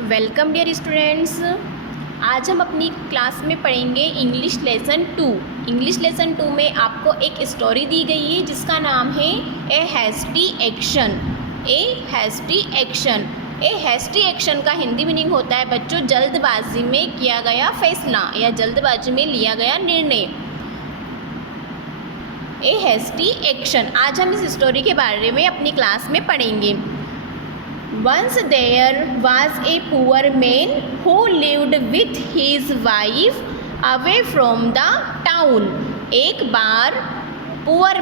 Welcome dear students. आज हम अपनी क्लास में पढ़ेंगे इंग्लिश लेसन 2। इंग्लिश लेसन 2 में आपको एक स्टोरी दी गई है जिसका नाम है ए हैस्टी एक्शन। ए हैस्टी एक्शन। ए हैस्टी एक्शन का हिंदी मीनिंग होता है बच्चों जल्दबाजी में किया गया फैसला या जल्दबाजी में लिया गया निर्णय। ए हैस्टी एक्शन। आज हम इस स्टोरी के बारे में अपनी क्लास में पढ़ेंगे। Once there was a poor man who lived with his wife away from the town। एक बार पुअर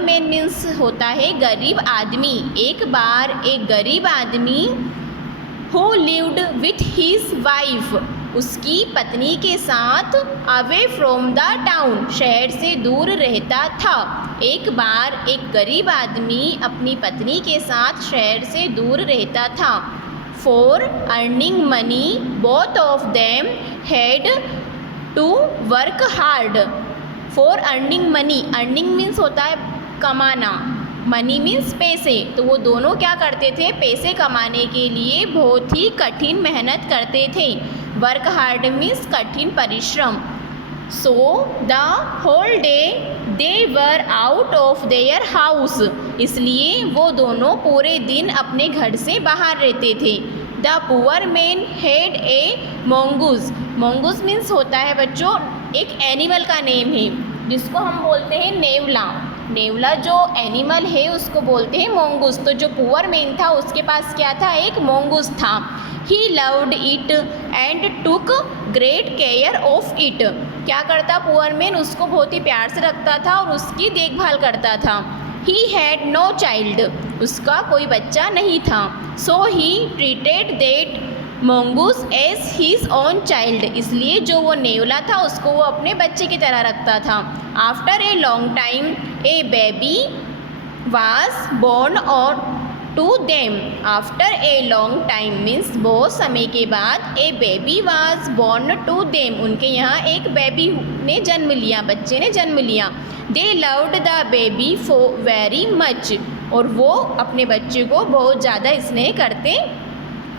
मैन मीन्स होता है गरीब आदमी। एक बार एक गरीब आदमी who lived with his wife उसकी पत्नी के साथ अवे फ्रॉम द टाउन शहर से दूर रहता था। एक बार एक गरीब आदमी अपनी पत्नी के साथ शहर से दूर रहता था। For earning money both of them had to work hard. For earning money, earning means होता है कमाना, मनी मीन्स पैसे। तो वो दोनों क्या करते थे, पैसे कमाने के लिए बहुत ही कठिन मेहनत करते थे। वर्क हार्ड मीन्स कठिन परिश्रम। So the whole day they were out of their house. इसलिए वो दोनों पूरे दिन अपने घर से बाहर रहते थे। The poor man had a mongoose. Mongoose means होता है बच्चों एक एनिमल का नेम है जिसको हम बोलते हैं नेवला। नेवला जो एनिमल है उसको बोलते हैं मोंगूस। तो जो पुअर मैन था उसके पास क्या था, एक मोंगूस था। He loved it and took great care of it. क्या करता पुअर मैन, उसको बहुत ही प्यार से रखता था और उसकी देखभाल करता था। ही हैड नो चाइल्ड, उसका कोई बच्चा नहीं था। So he treated that mongoose as his own child. इसलिए जो वो नेवला था उसको वो अपने बच्चे की तरह रखता था। After a long time a baby was born और to them. After a long time means बहुत समय के बाद a baby was born to them, उनके यहाँ एक बेबी ने जन्म लिया, बच्चे ने जन्म लिया। They loved the baby for very much, और वो अपने बच्चे को बहुत ज़्यादा स्नेह करते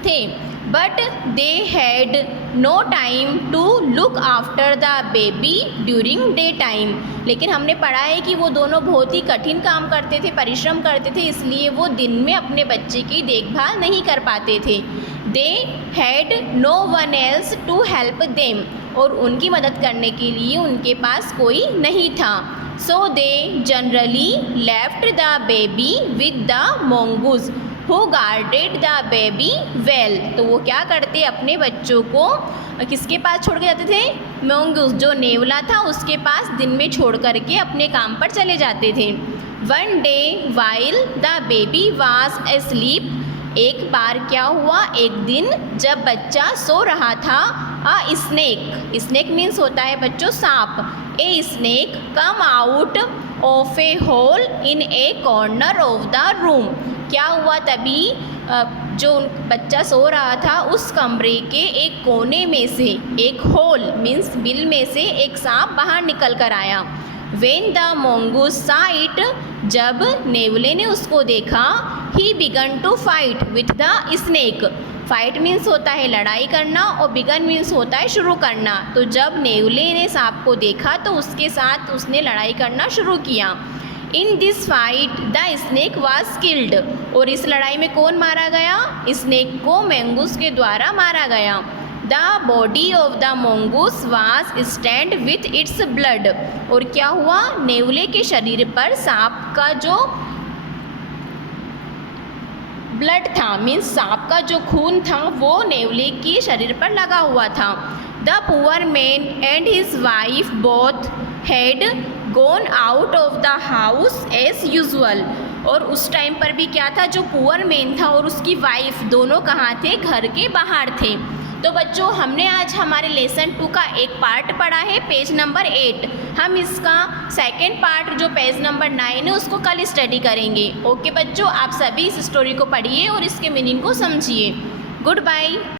थे। But they had no time to look after the baby during day time. लेकिन हमने पढ़ा है कि वो दोनों बहुत ही कठिन काम करते थे, परिश्रम करते थे, इसलिए वो दिन में अपने बच्चे की देखभाल नहीं कर पाते थे। They had no one else to help them, और उनकी मदद करने के लिए उनके पास कोई नहीं था। So they generally left the baby with the mongoose who guarded the baby well. तो वो क्या करते, अपने बच्चों को किसके पास छोड़ के जाते थे, मोंगूस जो नेवला था उसके पास दिन में छोड़ करके अपने काम पर चले जाते थे। One day while the baby was asleep. एक बार क्या हुआ, एक दिन जब बच्चा सो रहा था, अ स्नेक, स्नेक मीन्स होता है बच्चों सांप। A snake come out of a hole in a corner of the room. क्या हुआ, तभी जो बच्चा सो रहा था उस कमरे के एक कोने में से, एक होल मीन्स बिल में से एक सांप बाहर निकल कर आया। वेन द मोंगूस सा इट, जब नेवले ने उसको देखा, he began to fight with the snake. Fight means होता है लड़ाई करना और बिगन मीन्स होता है शुरू करना। तो जब नेवले ने सांप को देखा तो उसके साथ उसने लड़ाई करना शुरू किया। In this fight the snake was killed, और इस लड़ाई में कौन मारा गया, स्नेक को मोंगूस के द्वारा मारा गया। The body of the मोंगूस was stand with its blood, और क्या हुआ, नेवले के शरीर पर सांप का जो ब्लड था मीन्स सांप का जो खून था वो नेवले के शरीर पर लगा हुआ था। The poor man and his wife both had gone out of the house as usual. और उस टाइम पर भी क्या था, जो पुअर मैन था और उसकी वाइफ दोनों कहाँ थे, घर के बाहर थे। तो बच्चों हमने आज हमारे लेसन 2 का एक पार्ट पढ़ा है, पेज नंबर 8। हम इसका सेकंड पार्ट जो पेज नंबर 9 है उसको कल स्टडी करेंगे। ओके बच्चों, आप सभी इस स्टोरी को पढ़िए और इसके मीनिंग को समझिए। Good bye.